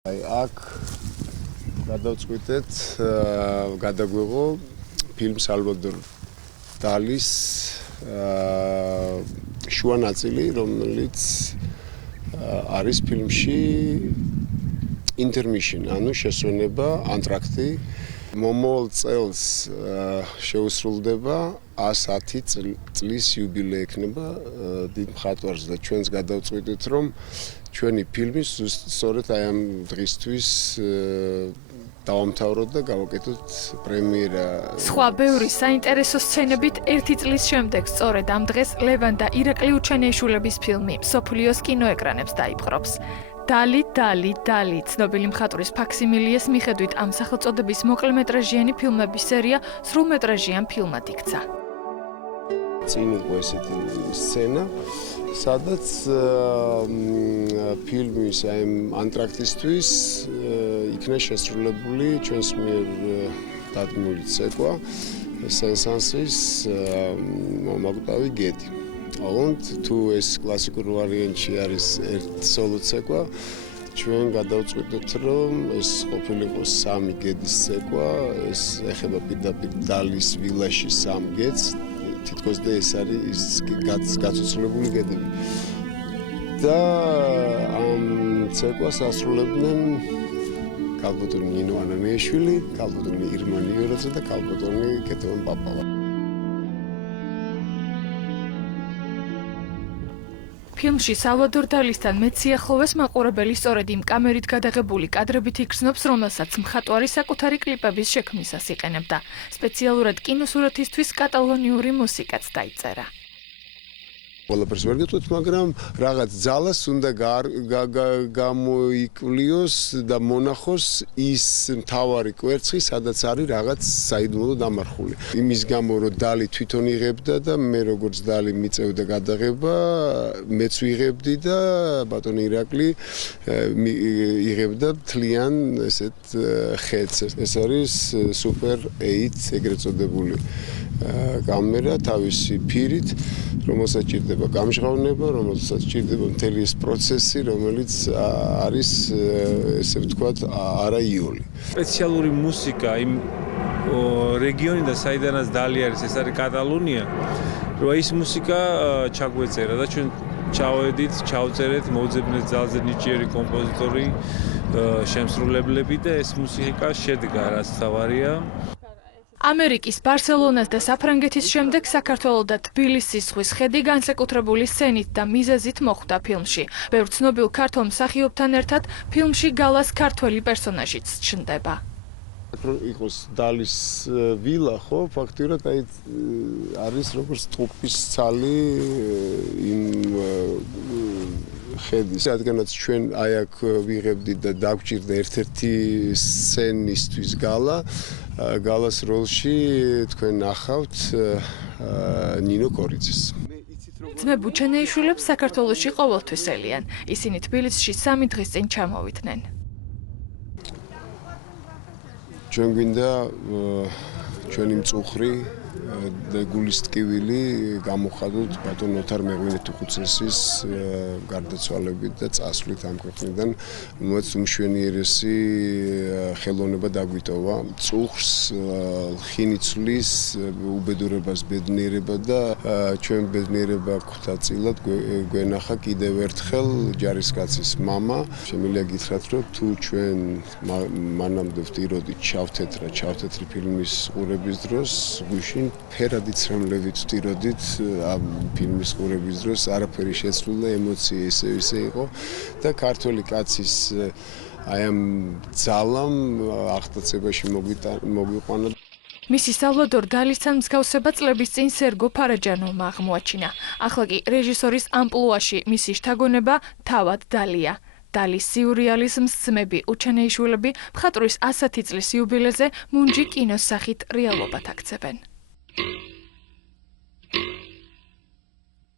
აქ გადავწყვიტეთ გადაგვიღო ფილმ სალვადორ დალის შუა ნაწილი, რომელიც არის ფილმში intermission, ანუ შესვენება, ანტრაქტი. მომავალ წელს შეუსრულდება 110 წლის იუბილეი ექნება დიდ მხატვარს და ჩვენს გადავწყვიტეთ, რომ ჩვენი ფილმი სწორედ აი ამ დღისთვის დავამთავროთ და გავაკეთოთ პრემიერა. სხვა ბევრი საინტერესო სცენებით ერთი წლის შემდეგ სწორედ ამ დღეს ლევან და ირაკლი უჩენეიშვილების ფილმი მსოფლიოს კინოეკრანებს დაიპყრობს. დალი ცნობილი მხატვრის ფაქსიმილიეს მიხედვით ამ სახელწოდების მოკლემეტრაჟიანი ფილმების სერია სრულმეტრაჟიან ფილმად იქცა. წინ იყო ესეთი სცენა, სადაც ფილმის აი ანტრაქტისთვის იქნა შესრულებული ჩვენს მიერ დადგმული ცეკვა სენ-სანსის მომაკვდავი გედი. ოღონდ თუ ეს კლასიკურ ვარიანტში არის ერთი სოლო ცეკვა, ჩვენ გადავწყვიტეთ, რომ ეს ყოფილიყო სამი გედის ცეკვა, ეს ეხება პირდაპირ დალის ვილაში სამ გედს, თითქოს და ეს არის გაცოცხლებული გედები. და ამ ცეკვას ასრულებდნენ კალბოტონი ნინო ანანიაშვილი, კალბოტონი ირმა ნიოროძე და კალბოტონი კეთევან პაპავა. ფილმში სალვადორ დალისთან მეტ სიახლოვეს მაყურებელი სწორედ იმ კამერით გადაღებული კადრებით იგრძნობს, რომელსაც მხატვარი საკუთარი კლიპების შექმნისას იყენებდა. სპეციალურად კინოსურათისთვის კატალონიური მუსიკაც დაიწერა. ყველაფერს ვერ გეტყვით, მაგრამ რაღაც ძალას უნდა გამოიკვლიოს და მონახოს ის მთავარი კვერცხი, სადაც არის რაღაც საიდუმლო დამარხული. იმის გამო, რომ დალი თვითონ იღებდა და მე როგორც დალი მიწევდა გადაღება, მეც ვიღებდი და ბატონი ირაკლი იღებდა მთლიან ესეთ ხედს. ეს არის Super 8 ეგრეთ წოდებული კამერა თავისი ფირით, რომელსაც ჭირდება გამჟღავნება, რომელსაც ჭირდება მთელი ეს პროცესი, რომელიც არის ესე ვთქვათ არაიული. სპეციალური მუსიკა იმ რეგიონიდან, საიდანაც დალი არის, ეს არის კატალონია, რომ ის მუსიკა ჩაგვეწერა და ჩვენ ჩავედით, ჩავწერეთ, მოვძებნეთ ძალზე ნიჭიერი კომპოზიტორი, შემსრულებლები და ეს მუსიკა შედგა, რაც თავარია. ამერიკის ბარსელონას და საფრანგეთის შემდეგ საქართველოს და თბილისის ზღვის ხედი განსაკუთრებული სცენით და მიზეზით მოხვდა ფილმში. ბევრ ცნობილ ქართველ მსახიობთან ერთად ფილმში გალას ქართველი პერსონაჟიც ჩნდება. იყოს დალის ვილა, ხო, ფაქტიურად აი არის როგორც ტყუპის ცალი იმ ხედის. რადგანაც ჩვენ აი აქ ვიღებდით და დაგვჭირდა ერთ-ერთი სცენისთვის გალას როლში თქვენ ნახავთ ნინო კორიძეს. ძმებ უჩენეიშვილებს საქართველოში ყოველთვის ელიან. ისინი თბილისში 3 დღის წინ ჩამოვიდნენ. ჩვენ გვინდა ჩვენი მწუხრი და გულის ტკივილი გამოხადოთ ბატონ ოთარ მეღვინეთუხუცესის გარდაცვალებით და წასვლით ამ ქვეყნიდან, რომელიც უმშვენიერესი ხელოვნება დაგვიტოვა. მწუხრს ხინიცვლის უბედურებას ბედნიერება და ჩვენ ბედნიერება გვხვდა წილად გვენახა კიდევ ერთხელ ჯარისკაცის მამა. შემიძლია გითხრათ, რომ თუ ჩვენ მანამდე ვტიროდით ჩავთეთრი ფილმის ყურების დროს, გუშინ ფერადი ცრემლებით ვტიროდით ამ ფილმის ყურების დროს, არაფერი შეცვლილა, ემოცია ისე იყო და ქართველი კაცის აი ამ ძალამ აღტაცებაში მოგვიყვანა. მისი სალვადორ დალისთან მსგავსება წლების წინ სერგო ფარაჯანოვმა აღმოაჩინა. ახლა კი რეჟისორის ამპლუაში მისი შთაგონება თავად დალია. დალის სიურეალიზმს ძმები უჩენეიშვილები მხატვრის 110 წლის იუბილეზე მუნჯი კინოს სახით რეალობად აქცევენ.